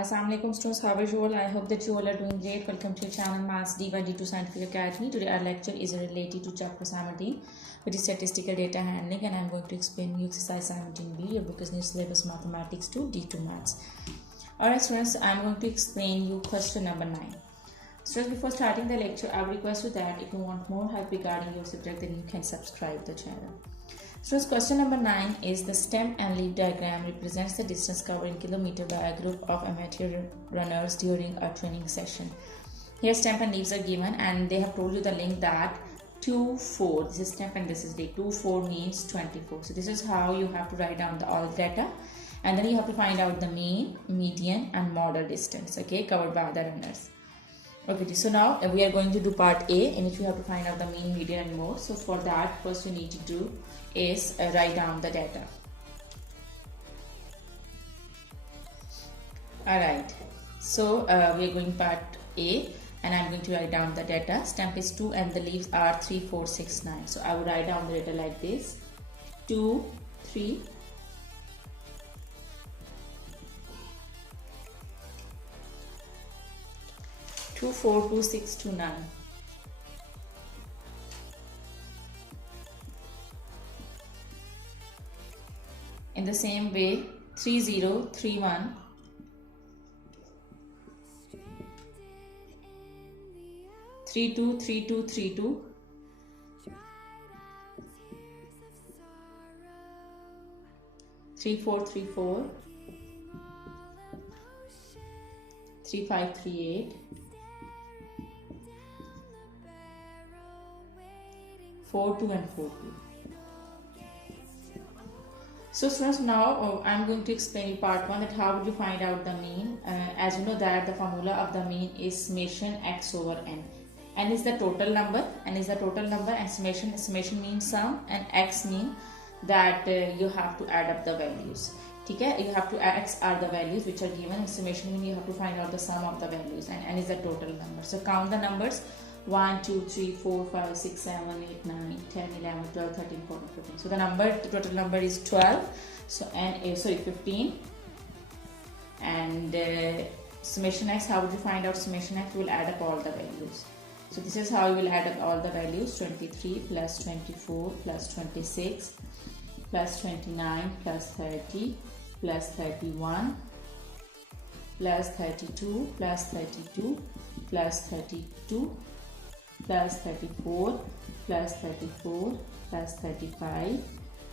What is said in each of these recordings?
Assalamu alaikum students, how are you all? I hope that you all are doing great. Welcome to your channel Maths D by D2 Scientific Academy. Today our lecture is related to chapter 17, which is statistical data handling, and I am going to explain you exercise 17B. Your book is new syllabus mathematics to D2 Maths. Alright students, I am going to explain you question number 9. Students, before starting the lecture, I would request you that if you want more help regarding your subject, then you can subscribe the channel. So question number 9 is the stem and leaf diagram represents the distance covered in kilometer by a group of amateur runners during a training session. Here stem and leaves are given and they have told you the link that 2, 4, this is stem and this is leaf. 2, 4 means 24. So this is how you have to write down all the data, and then you have to find out the mean, median and model distance, okay, covered by the runners. Okay, so now we are going to do part A, in which we have to find out the mean, median and mode. So for that, first you need to do is write down the data. Alright, so we are going part A and I am going to write down the data. Stem is 2 and the leaves are 3, 4, 6, 9. So I will write down the data like this: 2, 3, 2, 4, 2, 6, 2, 9. In the same way, 3, 0, 3, 1. 3, 2, 3, 2, 3, 2. 3, 4, 3, 4. 3, 5, 3, 8. 4, 2 and 4, 2. So students, now I am going to explain you part 1, that how would you find out the mean. As you know that the formula of the mean is summation x over n. N is the total number, and summation means sum, and x means that you have to add up the values. Okay? You have to x are the values which are given, and summation means you have to find out the sum of the values, and n is the total number. So count the numbers: 1, 2, 3, 4, 5, 6, 7, 8, 9, 10, 11, 12, 13, 14, 15. So the total number is 12. So n is 15. And summation x, how would you find out summation x? You will add up all the values. So this is how you will add up all the values: 23 plus 24 plus 26 plus 29 plus 30 plus 31 plus 32 plus 32 plus 32 plus 34 plus 34 plus 35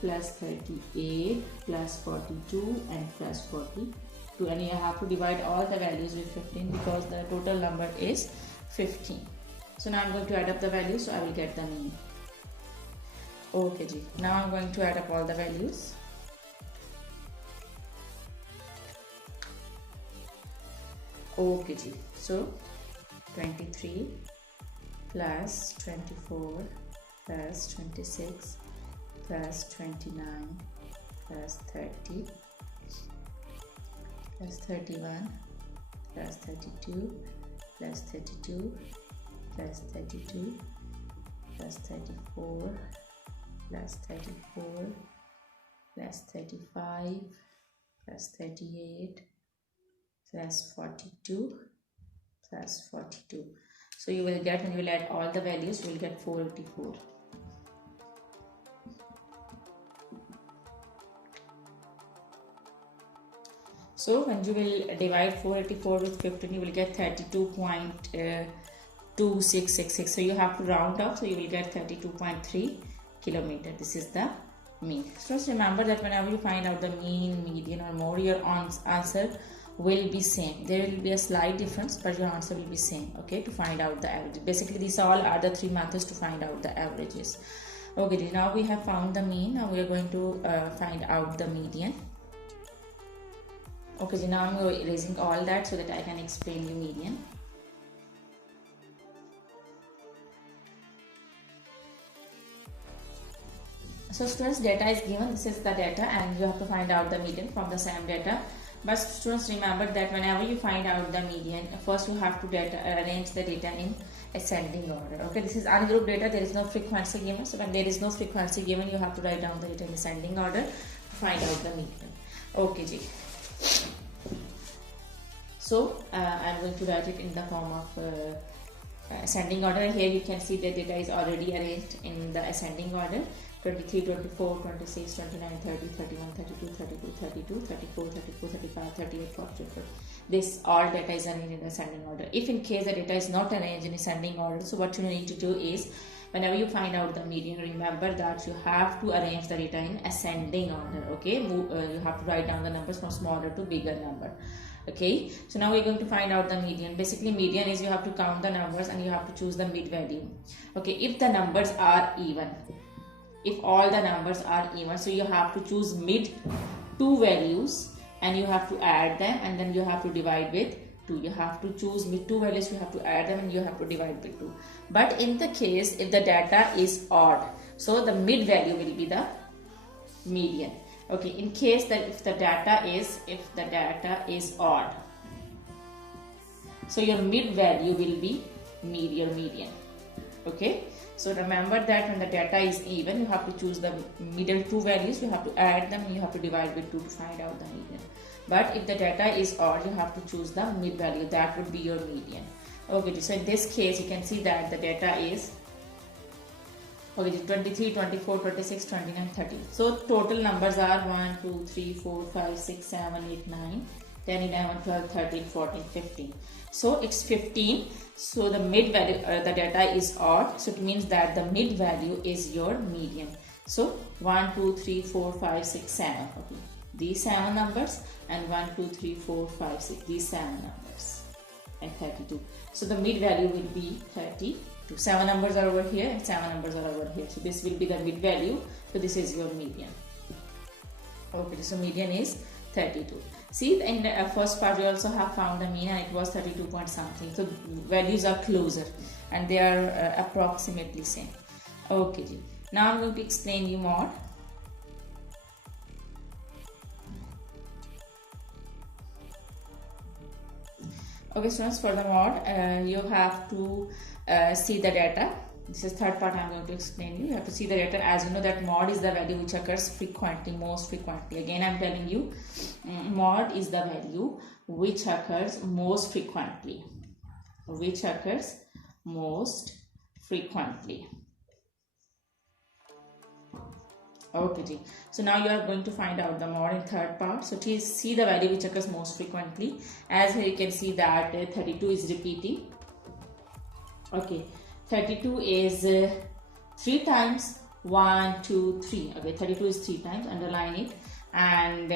plus 38 plus 42 and plus 42, and you have to divide all the values with 15 because the total number is 15. So now I'm going to add up the values, so I will get the mean. Okay ji, now I'm going to add up all the values. Okay ji, so 23 plus 24 plus 26 plus 29 plus 30 plus 31 plus 32 plus 32 plus 32 plus 34 plus 34 plus 35 plus 38 plus 42 plus 42. So you will get, when you will add all the values, you will get 484. So when you will divide 484 with 15, you will get 32.2666. So you have to round up, so you will get 32.3 kilometer. This is the mean. So just remember that whenever you find out the mean, median or mode, your answer will be same. There will be a slight difference, but your answer will be same, okay, to find out the average. Basically these all are the 3 methods to find out the averages. Okay, now we have found the mean. Now we are going to find out the median. Okay, now I'm erasing all that so that I can explain you median. So students, data is given. This is the data and you have to find out the median from the same data. But students, remember that whenever you find out the median, first you have to arrange the data in ascending order. Okay, this is ungroup data. There is no frequency given. So when there is no frequency given, you have to write down the data in ascending order to find out the median. Okay, ji. So I'm going to write it in the form of ascending order. Here you can see the data is already arranged in the ascending order: 23, 24, 26, 29, 30, 31, 32, 32, 32, 34, 34, 35, 38, 44. This all data is arranged in ascending order. If in case the data is not arranged in ascending order, so what you need to do is, whenever you find out the median, remember that you have to arrange the data in ascending order. Okay, you have to write down the numbers from smaller to bigger number. Okay, so now we're going to find out the median. Basically, median is you have to count the numbers and you have to choose the mid value. Okay, if the numbers are even, if all the numbers are even, so you have to choose mid two values and you have to add them, and then you have to divide with 2. You have to choose mid two values, you have to add them, and you have to divide with 2. But in the case if the data is odd, so the mid value will be the median. Okay, in case that if the data is odd, so your mid value will be median. Okay, so remember that when the data is even, you have to choose the middle two values, you have to add them, and you have to divide with 2 to find out the median. But if the data is odd, you have to choose the mid value, that would be your median. Okay, so in this case you can see that the data is 23, 24, 26, 29, 30. So total numbers are 1, 2, 3, 4, 5, 6, 7, 8, 9, 10, 11, 12, 13, 14, 15. So it's 15. So the mid value, the data is odd. So it means that the mid value is your median. So 1, 2, 3, 4, 5, 6, 7. Okay, these 7 numbers, and 1, 2, 3, 4, 5, 6. These 7 numbers, and 32. So the mid value will be 32. 7 numbers are over here and 7 numbers are over here. So this will be the mid value. So this is your median. Okay, so median is 32. See, in the first part we also have found the mean and it was 32 point something. So values are closer and they are approximately same. Okay, now I'm going to explain you mod. Okay, students, for the mod, you have to see the data. This is third part I'm going to explain you. You have to see the data. As you know that mod is the value which occurs frequently, most frequently. Again, I'm telling you, mod is the value which occurs most frequently. Which occurs most frequently. Okay, so now you are going to find out the mod in third part. So see the value which occurs most frequently. As here you can see that 32 is repeating. Okay, 32 is 3 times 1, 2, 3. Okay, 32 is 3 times, underline it. And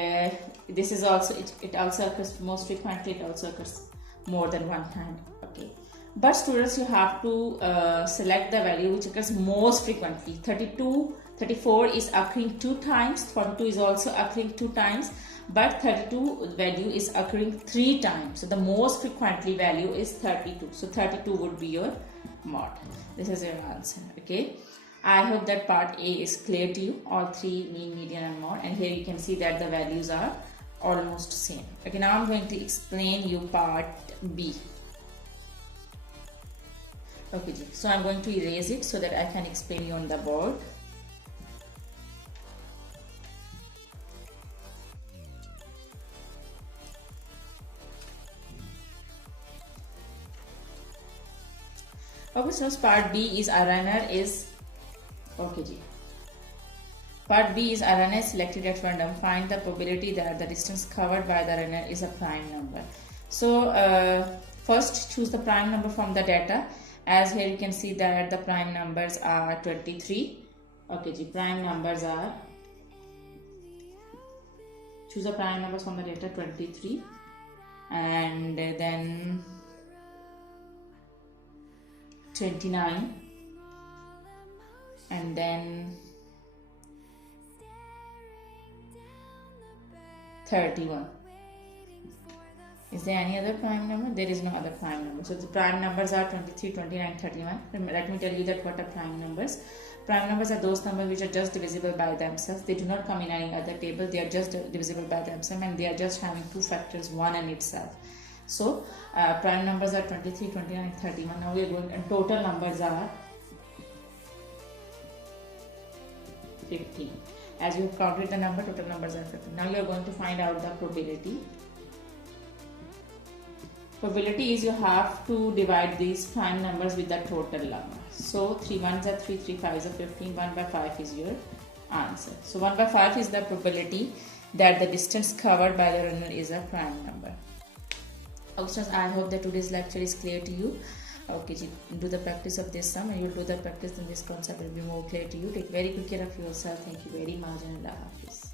this is also, it also occurs most frequently, it also occurs more than 1 time. Okay, but students, you have to select the value which occurs most frequently. 34 is occurring 2 times, 42 is also occurring 2 times, but 32 value is occurring 3 times. So the most frequently value is 32. So 32 would be your mod. This is your answer. Okay, I hope that part A is clear to you, all 3, mean, median and mod. And here you can see that the values are almost same. Okay, now I'm going to explain you part B. Okay, so I'm going to erase it so that I can explain you on the board. Okay, so part B is a runner is, okay, part B is a runner selected at random. Find the probability that the distance covered by the runner is a prime number. So first choose the prime number from the data. As here you can see that the prime numbers are 23. Okay, prime numbers are, choose the prime numbers from the data, 23, and then 29, and then 31. Is there any other prime number? There is no other prime number. So the prime numbers are 23, 29, 31. Let me tell you that what are prime numbers. Prime numbers are those numbers which are just divisible by themselves. They do not come in any other table. They are just divisible by themselves, and they are just having 2 factors, 1 and itself. So prime numbers are 23, 29, 31. Now we are going, and total numbers are 15. As you have counted the number, total numbers are 15. Now you are going to find out the probability. Probability is you have to divide these prime numbers with the total number. So 3 1s are 3, 3 5s are 15, 1 by 5 is your answer. So 1 by 5 is the probability that the distance covered by the runner is a prime number. Okay, students, I hope that today's lecture is clear to you. Okay, do the practice of this sum and you will do the practice, then this concept will be more clear to you. Take very good care of yourself. Thank you very much and Allah Hafiz.